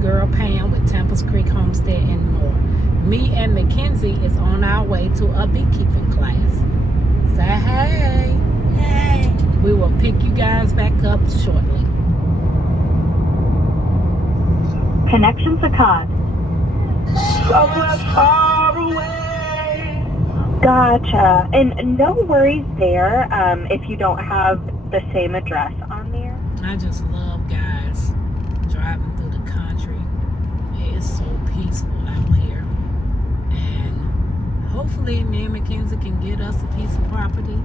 your girl Pam with Tampa's Creek Homestead and more. Me and Mackenzie is on our way to a beekeeping class. Say hey. Hey. We will pick you guys back up shortly. Connection to cut. Somewhere far away. Gotcha. And no worries there if you don't have the same address on there. I just love guys driving through the country. It is so peaceful out here. And hopefully me and Mackenzie can get us a piece of property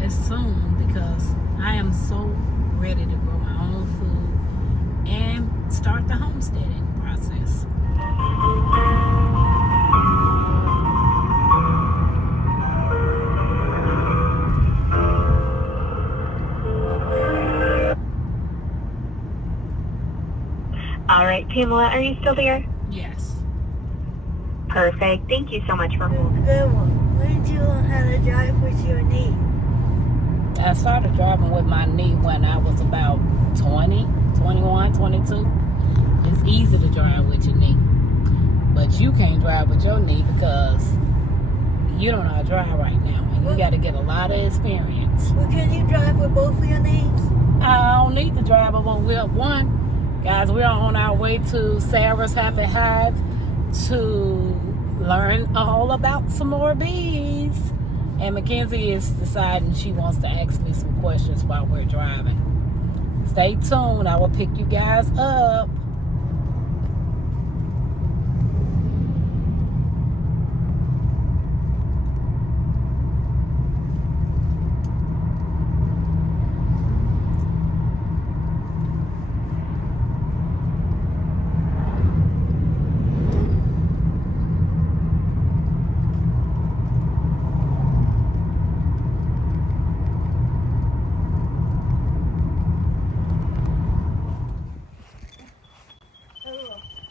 as soon, because I am so ready to grow my own food and start the homesteading process. All right, Pamela, are you still there? Yes. Perfect. Thank you so much for holding. Good one. When did you learn how to drive with your knee? I started driving with my knee when I was about 20, 21, 22. It's easy to drive with your knee. But you can't drive with your knee because you don't know how to drive right now. And you got to get a lot of experience. Well, can you drive with both of your knees? I don't need to drive up on wheel one. Guys, we're on our way to Sarah's Happy Hive to learn all about some more bees. And Mackenzie is deciding she wants to ask me some questions while we're driving. Stay tuned. I will pick you guys up.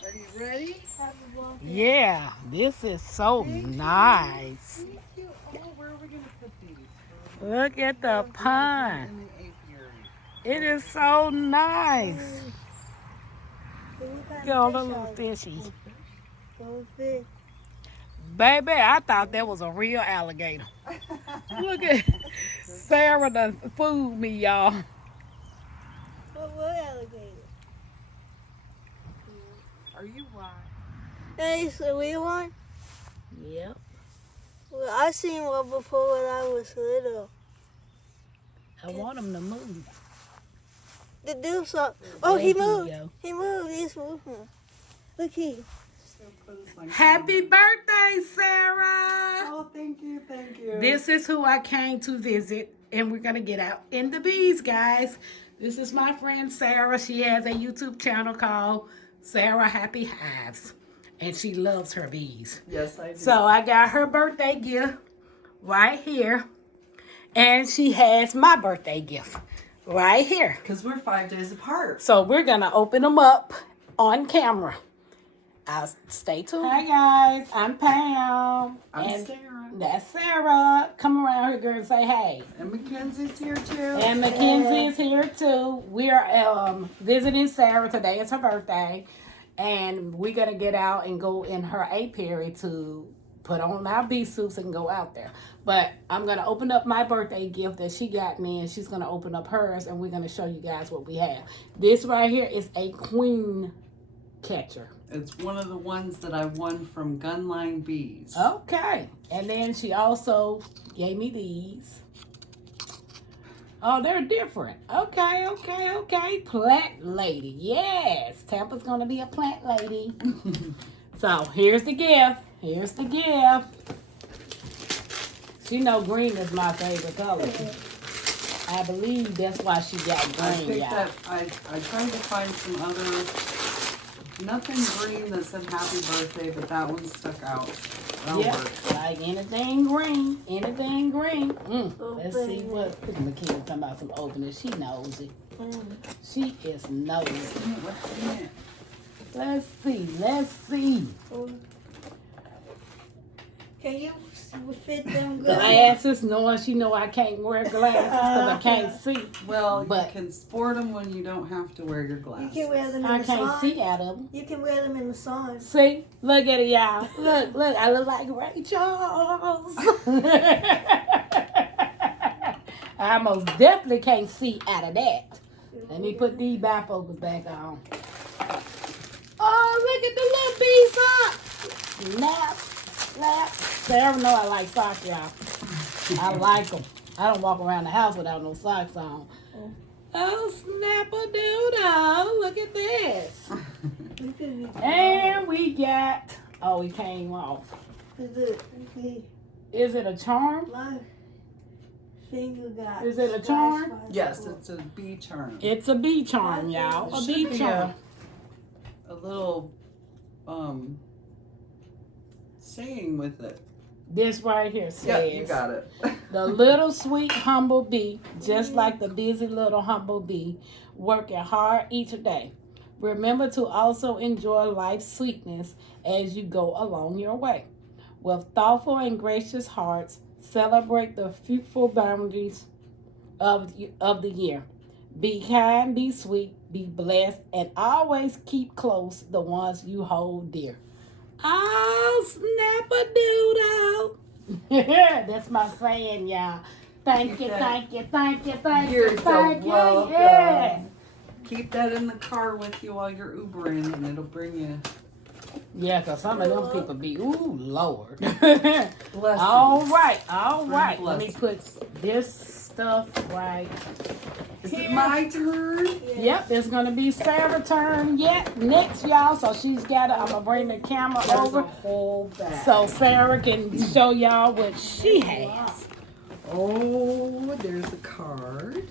Are you ready? Yeah, this is so nice. Oh, where are we going to put these? Look at the pond. In the apiary. It is so nice. Look at all the little fishies. Goldfish. Baby, I thought that was a real alligator. Look at Sarah done fooled me, y'all. What alligator? Are you wise? Hey, so we one? Yep. Well, I seen one before when I was little. I want him to move. To do something. Oh, he There moved. go. He moved. He's moving. Look here. Happy birthday, Sarah. Oh, thank you, thank you. This is who I came to visit, and we're going to get out in the bees, guys. This is my friend Sarah. She has a YouTube channel called Sarah Happy Hives, and she loves her bees. Yes, I do. So I got her birthday gift right here, and she has my birthday gift right here. Because we're 5 days apart. So we're going to open them up on camera. I'll stay tuned. Hi, guys. I'm Pam. I'm and Sarah. That's Sarah. Come around here, girl, and say hey. And Mackenzie's here too. And Mackenzie is here too. We are visiting Sarah. Today is her birthday. And we're going to get out and go in her apiary to put on our bee suits and go out there. But I'm going to open up my birthday gift that she got me, and she's going to open up hers, and we're going to show you guys what we have. This right here is a queen catcher. It's one of the ones that I won from Gunline Bees. Okay. And then she also gave me these. Oh, they're different. Okay. Plant lady. Yes. Tampa's going to be a plant lady. So, here's the gift. She know green is my favorite color. I believe that's why she got green, y'all. I tried to find some other, nothing green that said happy birthday, but that one stuck out. That'll work. Like anything green. Let's see what McKenna talking about some opening. She knows it. She is nosy. What's in it? Let's see. Can you fit them Glasses, knowing she know I can't wear glasses because I can't see. Well, But- you can sport them when you don't have to wear your You glasses. can wear them in I the can't sun. see out of them. You can wear them in the sun. See? Look at it, y'all. Look, I look like Ray Charles. I most definitely can't see out of that. Let me put these bifocals back on. Oh, look at the little bee socks. Snap. Sarah know I like socks, y'all. I like them. I don't walk around the house without no socks on. Oh, snap-a-doodle. Look at this. And we got, oh, it came off. Is it a charm? My finger got. Is it a scratched charm? by the Yes, book. it's a bee charm. It's a bee charm, y'all. It A should bee be charm. a little saying with it. This right here Yeah, says, you got it. the little sweet humble bee, just like the busy little humble bee, working hard each day. Remember to also enjoy life's sweetness as you go along your way. With thoughtful and gracious hearts, celebrate the fruitful boundaries of the year. Be kind, be sweet, be blessed, and always keep close the ones you hold dear. Oh, snap-a-doodle. That's my saying, y'all. Thank you, thank you, thank you, thank You're you, so thank you. welcome. Yes. Keep that in the car with you while you're Ubering, and it'll bring you Yeah, because some of them people be, ooh, Lord. blessings. All right. Bring Let me put this stuff right. Is it my turn? Yep, it's going to be Sarah's turn next, y'all. So she's got to, I'm going to bring the camera There's over a whole bag. so Sarah can show y'all what she has. Oh, there's a card.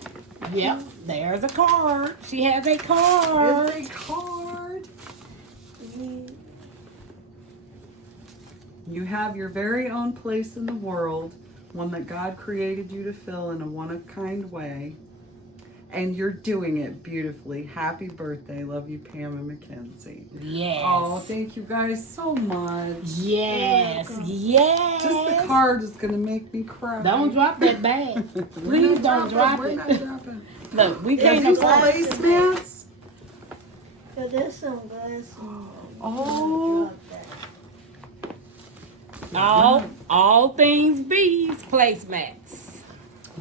Yep, there's a card. She has a card. It's a card. You have your very own place in the world, one that God created you to fill in a one-of-kind way. And you're doing it beautifully. Happy birthday. Love you, Pam and Mackenzie. Yes. Oh, thank you guys so much. Yes. Yes. Just the card is going to make me cry. Don't drop that bag. Please don't drop We're it. not dropping. Look, we Are can't these afford placemats? So there's some glass. Oh. all things bees placemats.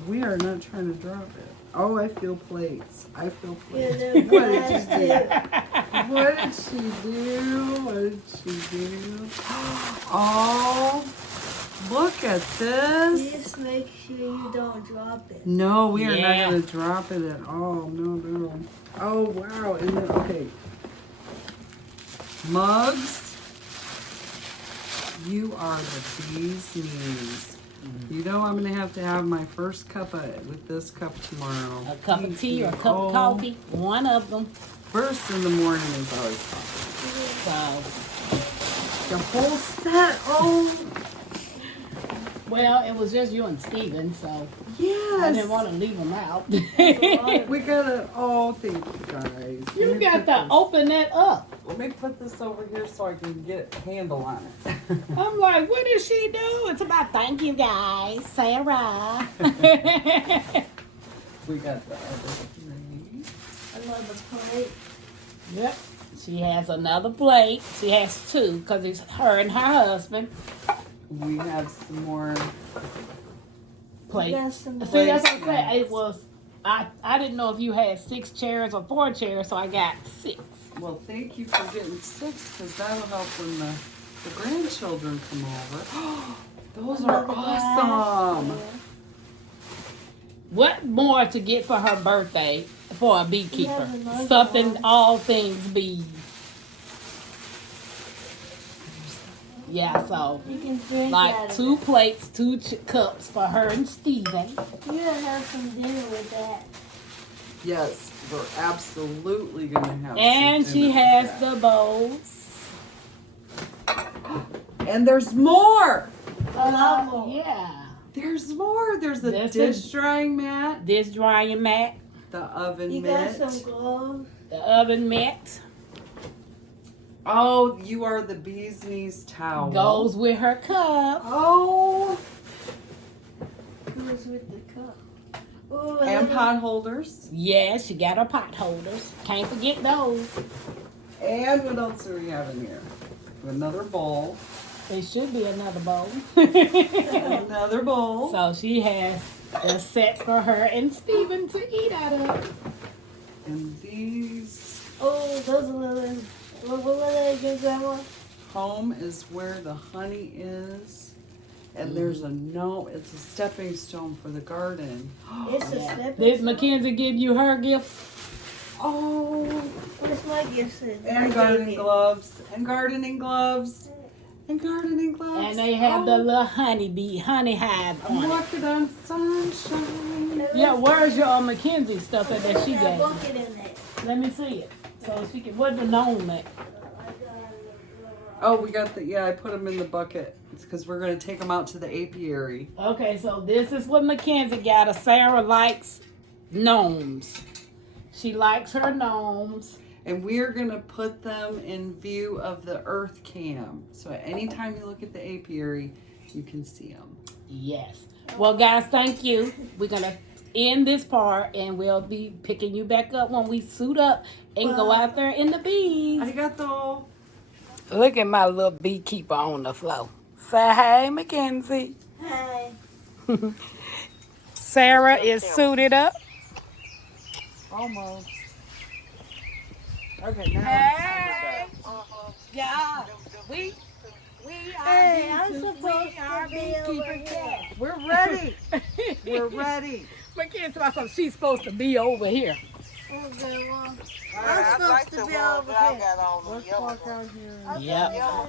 We are not trying to drop it. Oh, I feel plates. I feel Yeah, plates. they're What did glass you too. do? What did she do? What did she do? Oh, look at this. Just make sure you don't drop it. No, we are Yeah. not going to drop it at all. No. Oh, wow. And then, okay. Mugs. You are the bee's knees. You know I'm going to have my first cup with this cup tomorrow. A cup of tea or a cup Oh, of coffee, one of them. First in the morning is always coffee. So, The whole set. Oh, well, it was just you and Steven, so yes. I didn't want to leave them out. We gotta. Oh, thank you guys. You Let me got put to this- open that up. Let me put this over here so I can get a handle on it. I'm like, what did she do? It's about thank you guys, Sarah. We got the other three. Another plate. Yep. She has another plate. She has two because it's her and her husband. We have some more. Plate. Got some See, that's what I Placemats. said. It was. I didn't know if you had 6 chairs or 4 chairs, so I got 6. Well, thank you for getting 6 because that'll help when the grandchildren come over. Those are Another glass. awesome. What more to get for her birthday for a beekeeper? have another Something, one. all things bees. Yeah, so You can drink out like of 2 it. plates, 2 cups for her and Steven. You gotta have some dinner with that. Yes, we're absolutely gonna have. And some she dinner has with that. the bowls. And there's more. A lot more. Yeah. There's more. There's a This dish is- drying mat, This drying mat, the oven You got mitt. some gloves. the oven mat. Oh, you are the bee's knees towel. Goes with her cup. Oh. Goes with the cup. Ooh, And pot holders. Yes, she got her pot holders. Can't forget those. And what else do we have in here? Another bowl. It should be another bowl. Another bowl. So she has the set for her and Steven to eat out of. And these. Oh, those are little. What were they again, Grandma? Home is where the honey is. And there's a it's a stepping stone for the garden. It's a step. Did Mackenzie give you her gift? Oh. What's my gift? And gardening gloves. And gardening gloves. And gardening gloves. And they have the little honey hive on it. Walking on sunshine. Yeah, where's your Mackenzie stuff that she That gave? bucket in there. Let me see it. So she can, what's the gnome at? Oh, we got I put them in the bucket. It's because we're going to take them out to the apiary. Okay, so this is what Mackenzie got her. Sarah likes gnomes. She likes her gnomes. And we're going to put them in view of the earth cam. So at any time you look at the apiary, you can see them. Yes. Well, guys, thank you. We're going to end this part and we'll be picking you back up when we suit up and go out there in the bees. Arigato. Look at my little beekeeper on the floor. Say hey, Mackenzie. Hey. Sarah is suited up. Almost. Okay, now Hey. Yeah. We are Hey, I'm bees. supposed We are to be over beekeeper here. cats. we're ready. We're ready. Mackenzie, I thought she's supposed to be over here. Okay, well, I'd I'm like supposed to to be over I here. got on the yellow one. Yep. Yeah.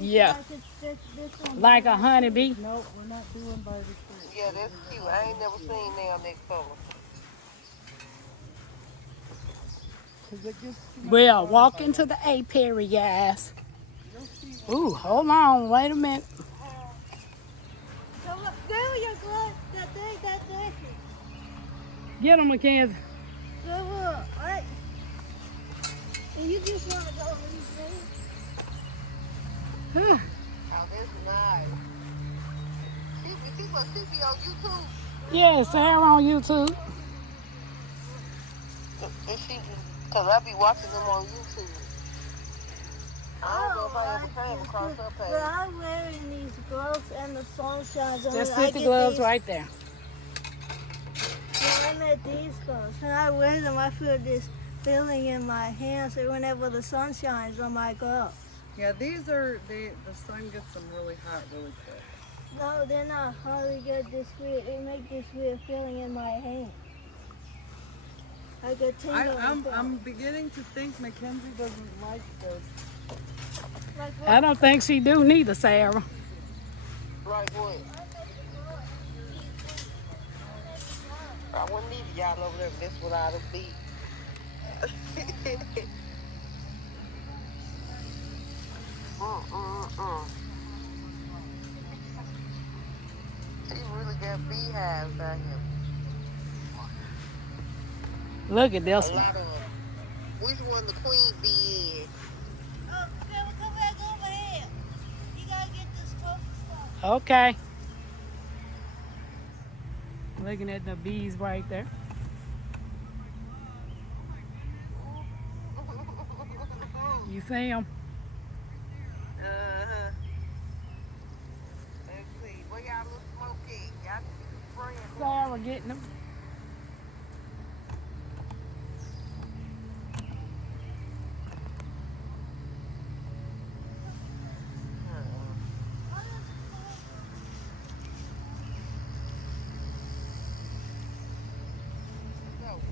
Yeah. Like a honeybee. Yeah, that's cute. I ain't never seen them next color. Well, walk into the apiary, guys. Ooh, hold on. Wait a minute. So look, there your glove. That thing. Get him, Mackenzie. Go look, right? And you just want to go and Huh. Oh, that's nice. She be on YouTube. Yeah, Sarah on YouTube. And cause I be watching them on YouTube. I don't know if I ever came across her But page. I'm wearing these gloves and the sun shines on Just me. I put the get gloves these, right there. Yeah, I made these gloves. And I wear them, I feel this feeling in my hands whenever the sun shines on my glove. Yeah, these are, the sun gets them really hot really quick. No, they're not hardly good this weird. They make this weird feeling in my hand. I get tingling. I'm beginning to think Mackenzie doesn't like this. Like I don't think she do neither, Sarah. Like what? I wouldn't need y'all over there mess with all the beat. She really got beehives out here. Look at this A one. lot of them. Which one the queen bee is? Oh, okay, well, come back over here. You gotta get this trophy stuff. Okay. Looking at the bees right there. You see them? Uh-huh. Let's see. Where y'all little smoke at? Y'all need to spray it. Sarah getting them.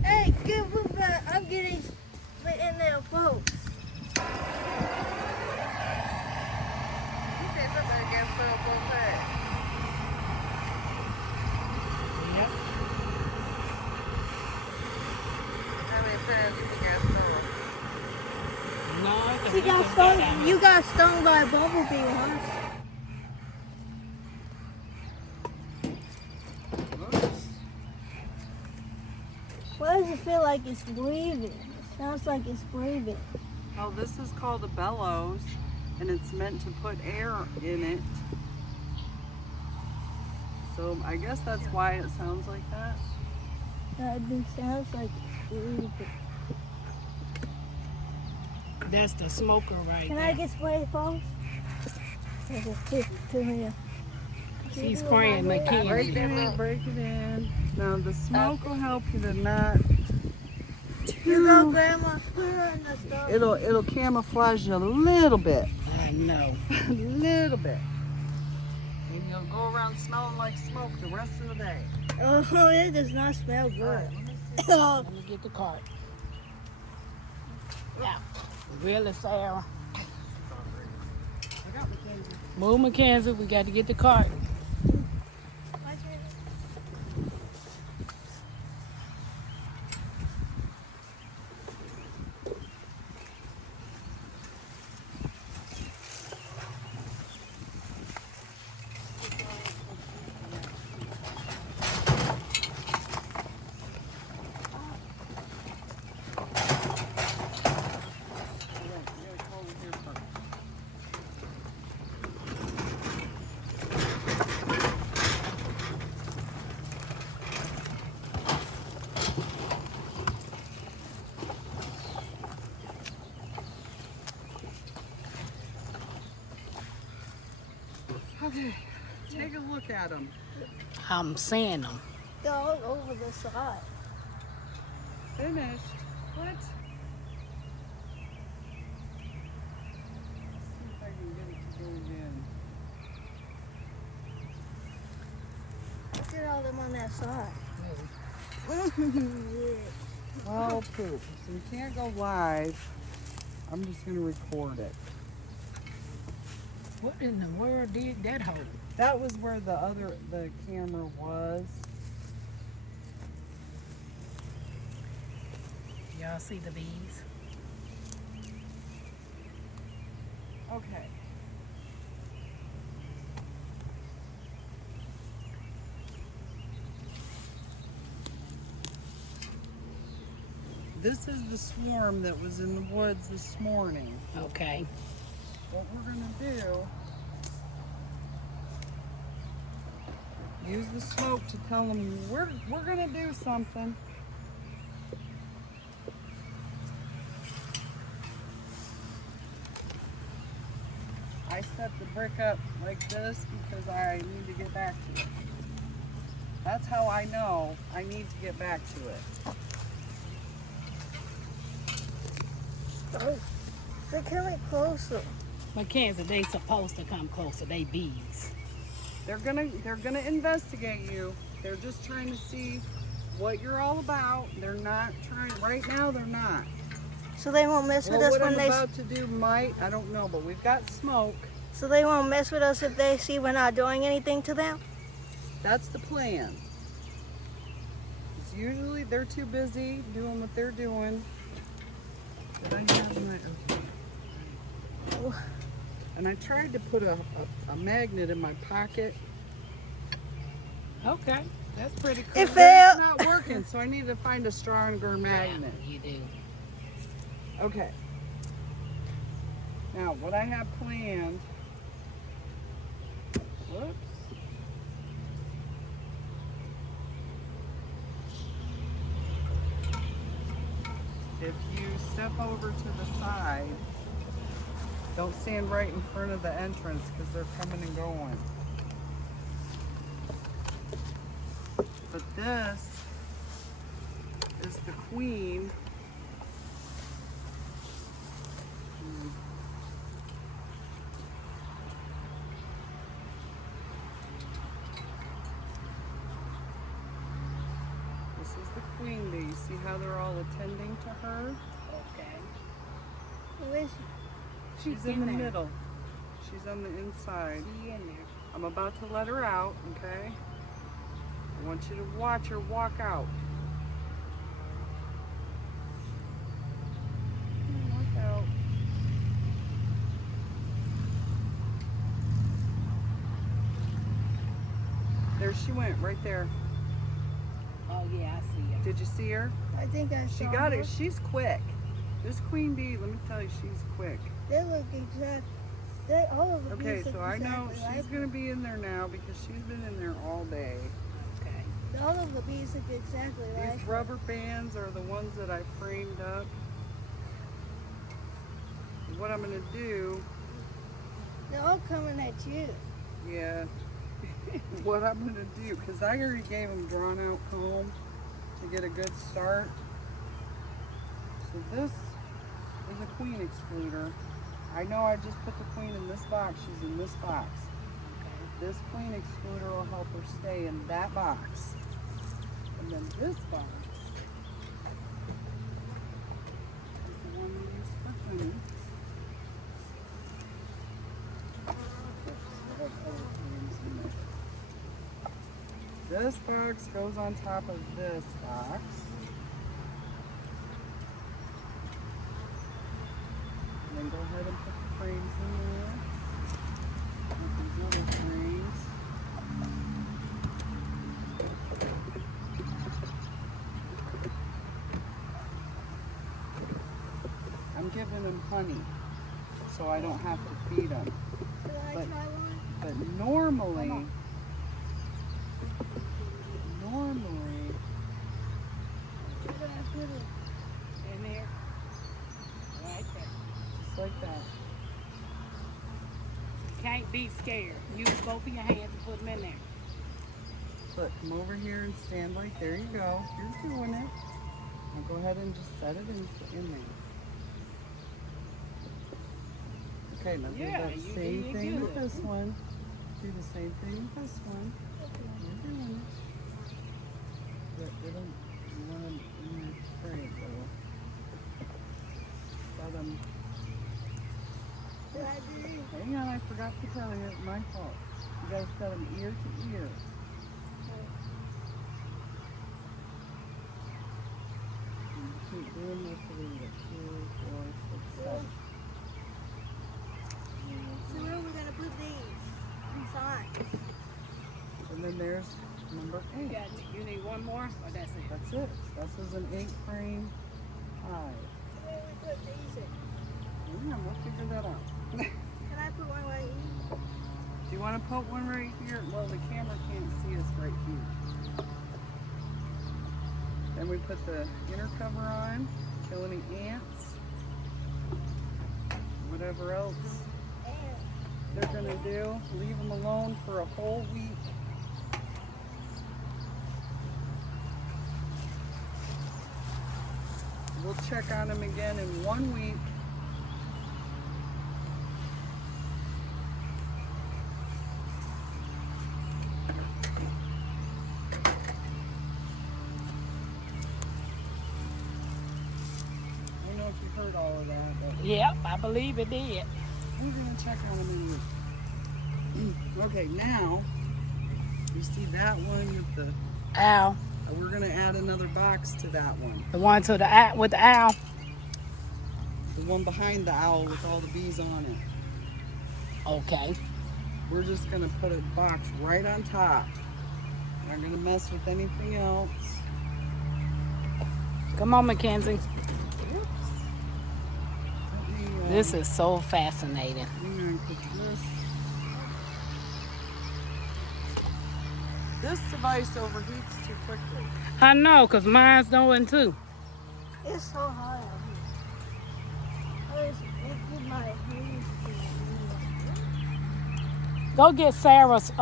Hey, get with that. I'm getting in there, folks. You said somebody got stuff on that. Yep. How many times you got stung? No, She got stung. You got stung by a bumblebee once. Why does it feel like it's breathing? It sounds like it's breathing. Oh, this is called a bellows, and it's meant to put air in it. So I guess that's why it sounds like that. It sounds like. That's the smoker right Can there. I get spray foams? To here. She's spraying Break Mackenzie. it in, break it in. Now the smoke will help you to not You go, Grandma. Put her in the stove. it'll camouflage you a little bit. I know. A little bit. And you'll go around smelling like smoke the rest of the day. Oh, it does not smell good. Alright, let me see. Oh, Let me get the cart. Yeah. Really, Sarah. I got Mackenzie. Move Mackenzie. We got to get the cart. Okay, take a look at them. I'm seeing them. they're all over the side. Finished. What? Let's see if I can get it to go in. Look at all them on that side. Well, poop. So we can't go live. I'm just gonna record it. What in the world did that hold? That was where the camera was. Y'all see the bees? Okay. This is the swarm that was in the woods this morning. Okay. What we're gonna do, use the smoke to tell them we're gonna do something. I set the brick up like this because I need to get back to it. That's how I know I need to get back to it. Oh, they're coming closer. Mackenzie, they supposed to come closer. They bees. They're gonna investigate you. They're just trying to see what you're all about. They're not trying right now. They're not. So they won't mess with Well, us what when I'm they. about to do might, I don't know, but we've got smoke. So they won't mess with us if they see we're not doing anything to them. That's the plan. It's usually they're too busy doing what they're doing. Did I have my? Okay. And I tried to put a magnet in my pocket. Okay. That's pretty cool. It But failed. it's not working, so I need to find a stronger magnet. Yeah, you do. Okay. Now, what I have planned. Whoops. If you step over to the side, don't stand right in front of the entrance because they're coming and going. But this is the queen. This is the queen bee. See how they're all attending to her? Okay. Where's She's in the middle. She's on the inside. She in there. I'm about to let her out, okay? I want you to watch her walk out. Walk out. There she went, right there. Oh yeah, I see her. Did you see her? I think I saw She got her. it. She's quick. This queen bee, let me tell you, she's quick. They look exact. All of the Okay, bees look so I know exactly she's like gonna be in there now because she's been in there all day. Okay. all of the bees look exactly like These her. rubber bands are the ones that I framed up. What I'm gonna do, They're all coming at you. yeah, what I'm gonna do, because I already gave them drawn out comb to get a good start. So this is a queen excluder. I know I just put the queen in this box. She's in this box. This queen excluder will help her stay in that box. And then this box is the one we use for honey. This box goes on top of this box. And then go ahead and put the frames in there. Put these little frames. I'm giving them honey, so I don't have to feed them. Should I But- try one? But normally, Where Should I put it? in there. Right there. just like that. Can't be scared. Use both of your hands and put them in there. Look, come over here and stand like, there you go. You're doing it. Now go ahead and just set it in there. Okay, now Yeah, do the you same did thing with good. this one. Do the same thing with this one. You're doing it. But you want them in your frame, though. Set them. Did I do it? Hang on, I forgot to tell you. My fault. You gotta set them ear to ear. And keep doing this until you get 2, 4, 6, 7. So where are we gonna put these? Inside. And then there's number 8. You need one more, or that's it? That's it. This is an 8-frame hive. Where do we put these in? Yeah, we'll figure that out. Can I put one right here? Do you want to put one right here? Well, the camera can't see us right here. Then we put the inner cover on, kill any ants, whatever else And they're gonna do. Leave them alone for a whole week. We'll check on them again in 1 week. I don't know if you heard all of that, but Yep, I believe it did. we're gonna check on them in a week. Okay, now you see that one with the. Owl. We're gonna add another box to that one. The one to the with the owl. The one behind the owl with all the bees on it. Okay. We're just gonna put a box right on top. Not gonna mess with anything else. Come on, Mackenzie. Oops. Let me, This is so fascinating. hang on, 'cause this device overheats too quickly. I know, because mine's doing too. it's so hot out here. It did my hands feel Go get Sarah's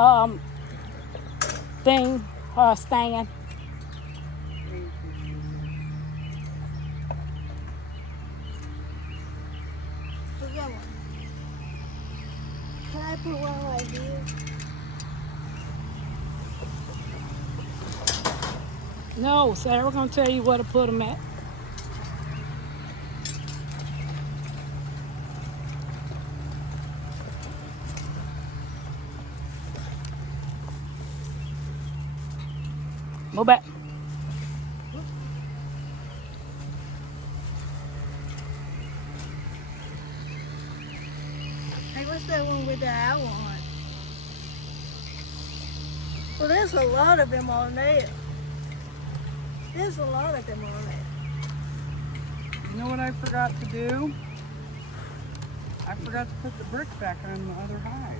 thing, her stand. Forget one. Can I put one right here? No, Sarah gonna tell you where to put them at. Move back. Hey, what's that one with the owl on? Well, there's a lot of them on there. There's a lot of them on there. You know what I forgot to do? I forgot to put the brick back on the other hive.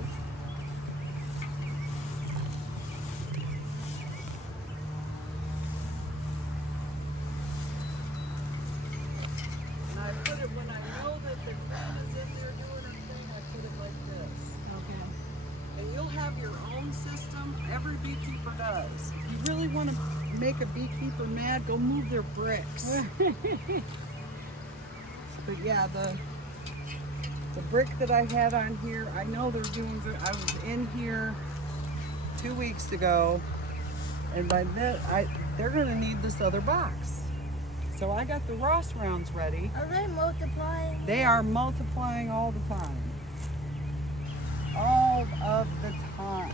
And I put it when I know that the queen is in there doing her thing, I put it like this. Okay. And you'll have your own system. Every beekeeper does. If you really want to make a beekeeper mad, go move their bricks. But yeah, the brick that I had on here, I know they're doing good. I was in here 2 weeks ago, and by then they're gonna need this other box. So I got the Ross rounds ready. Are they multiplying? They are multiplying all the time. All of the time.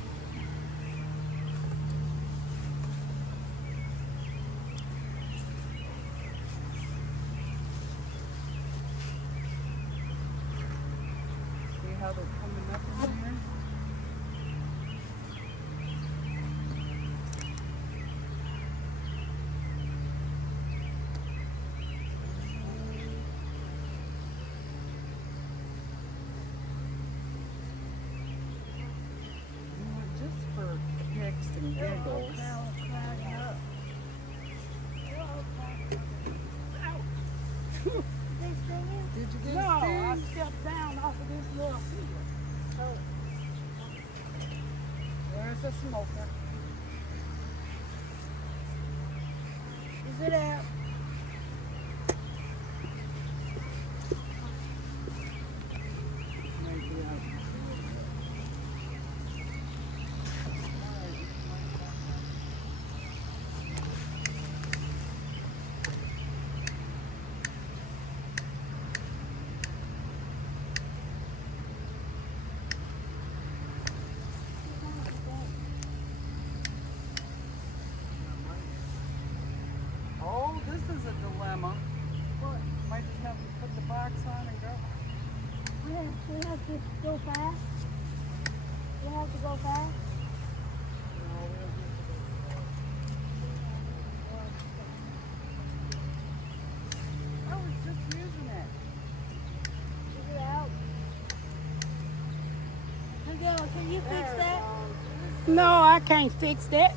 See how they're coming up in there? You know, just for kicks and giggles. Did you get No, a I sting? stepped down off of this little field. There's a smoker. Is it out? Might be out. Oh, this is a dilemma. What? Might just have to put the box on and go. We have to go fast. We have to go fast. No, we don't need to go. I was just using it. Is it out? Miguel, can you fix that? No, I can't fix that.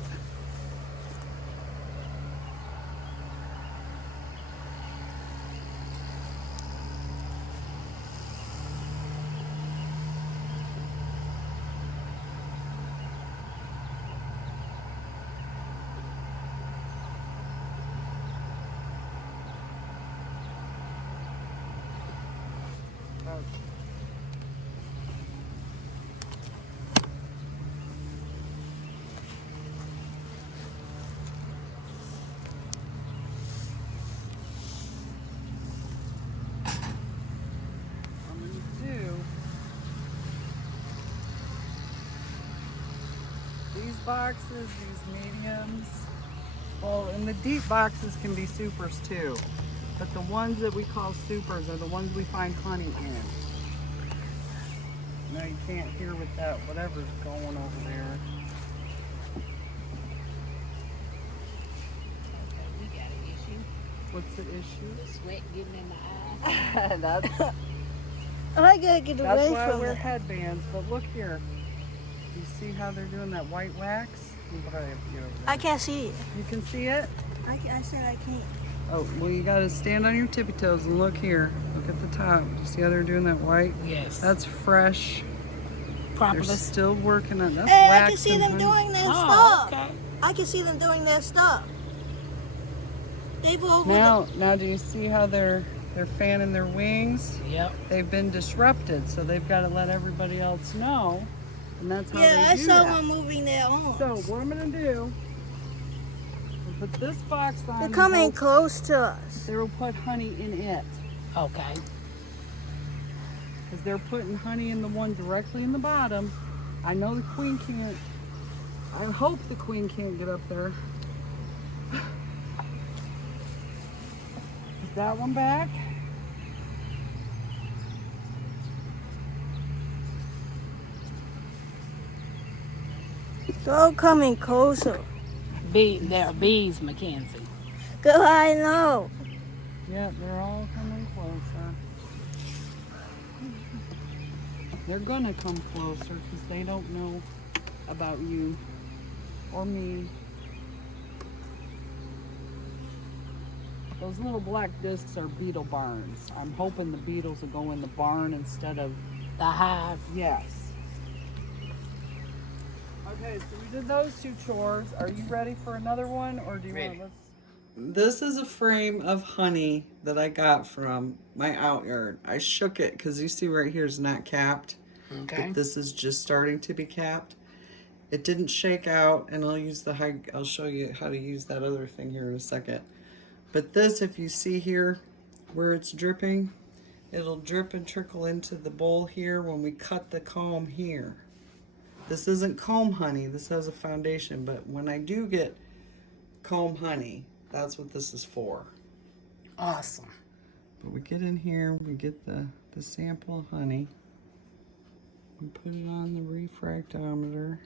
I'm going to do these boxes, these mediums. Well, and the deep boxes can be supers too. But the ones that we call supers are the ones we find honey in. Now you can't hear with that whatever's going over there. We got an issue. What's the issue? Sweat getting in the eyes. that's I gotta get that's away why I from wear it. headbands. But look here. You see how they're doing that white wax? You probably have to get over there. I can't see it. You can see it? I said I can't. Oh, well, you gotta stand on your tippy toes and look here. Look at the top. You see how they're doing that white? Yes. That's fresh. They're propolis. still working on that's Hey, I wax can see and them honey. doing their Oh, stuff. okay. I can see them doing their stuff. They've over Now do you see how they're fanning their wings? Yep. They've been disrupted, so they've got to let everybody else know. And that's how yeah, they I do saw that. one moving their arms. So what I'm gonna do, I'll put this box on. They're and coming hope close to us. They will put honey in it. Okay. Because they're putting honey in the one directly in the bottom. I know the queen can't. I hope the queen can't get up there. Put that one back. They're all coming closer. There are bees, Mackenzie. Girl, I know. Yeah, they're all coming closer. They're gonna come closer because they don't know about you or me. Those little black discs are beetle barns. I'm hoping the beetles will go in the barn instead of The hive. yes. Okay, so we did those 2 chores. Are you ready for another one, or do you want to? This is a frame of honey that I got from my outyard. I shook it because you see right here is not capped. Okay. But this is just starting to be capped. It didn't shake out, and I'll show you how to use that other thing here in a second. But this, if you see here where it's dripping, it'll drip and trickle into the bowl here when we cut the comb here. This isn't comb honey, this has a foundation, but when I do get comb honey, that's what this is for. Awesome. But we get in here, we get the sample of honey. We put it on the refractometer.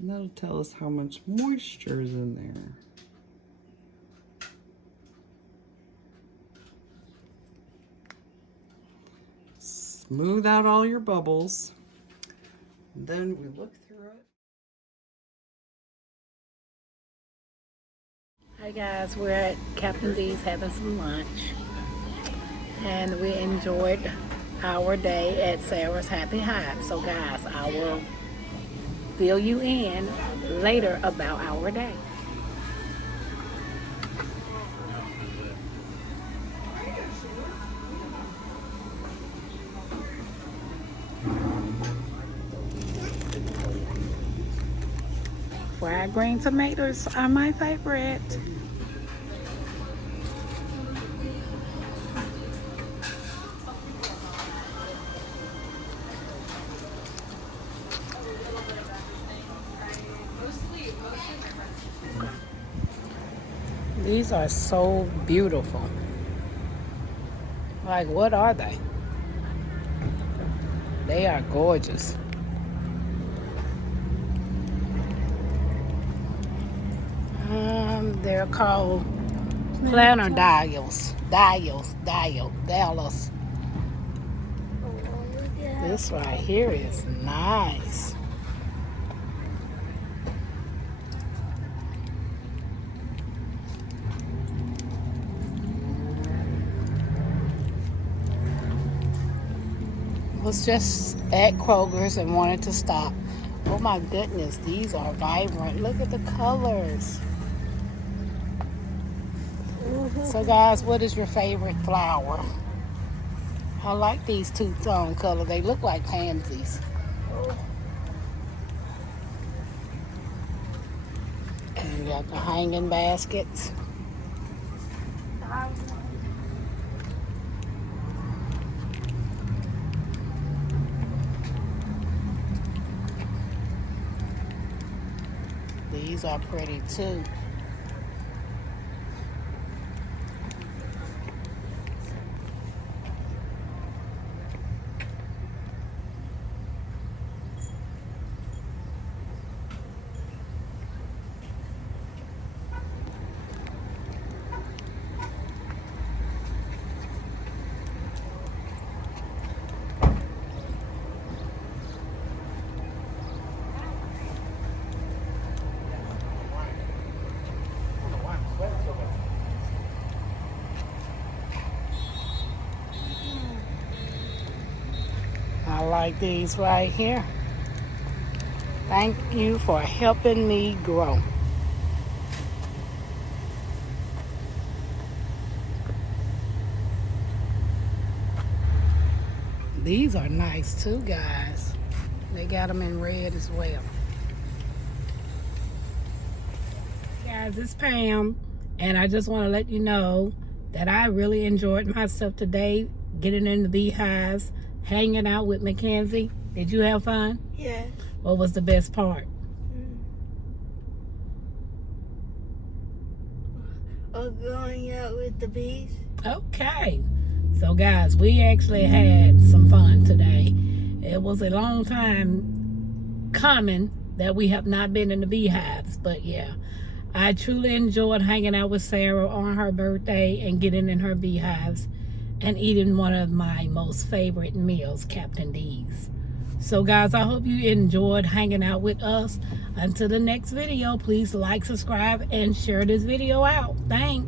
And that'll tell us how much moisture is in there. Smooth out all your bubbles. And then we look through it. Hi guys, we're at Captain D's having some lunch. And we enjoyed our day at Sarah's Happy Hive. So guys, I will fill you in later about our day. Fried green tomatoes are my favorite. These are so beautiful. Like, what are they? They are gorgeous. They're called planter dials. Dials. This right here is nice. Was just at Kroger's and wanted to stop. Oh my goodness, these are vibrant. Look at the colors. So guys, what is your favorite flower? I like these two-tone color. They look like pansies. And you got the hanging baskets. These are pretty too. I like these right here. Thank you for helping me grow. These are nice too, guys. They got them in red as well. Guys, it's Pam, and I just want to let you know that I really enjoyed myself today, getting in the beehives, hanging out with Mackenzie. Did you have fun? Yeah. What was the best part? Or going out with the bees. Okay. So guys, we actually had some fun today. It was a long time coming that we have not been in the beehives, but yeah, I truly enjoyed hanging out with Sarah on her birthday and getting in her beehives and eating one of my most favorite meals, Captain D's. So guys, I hope you enjoyed hanging out with us. Until the next video, please like, subscribe, and share this video out. Thanks.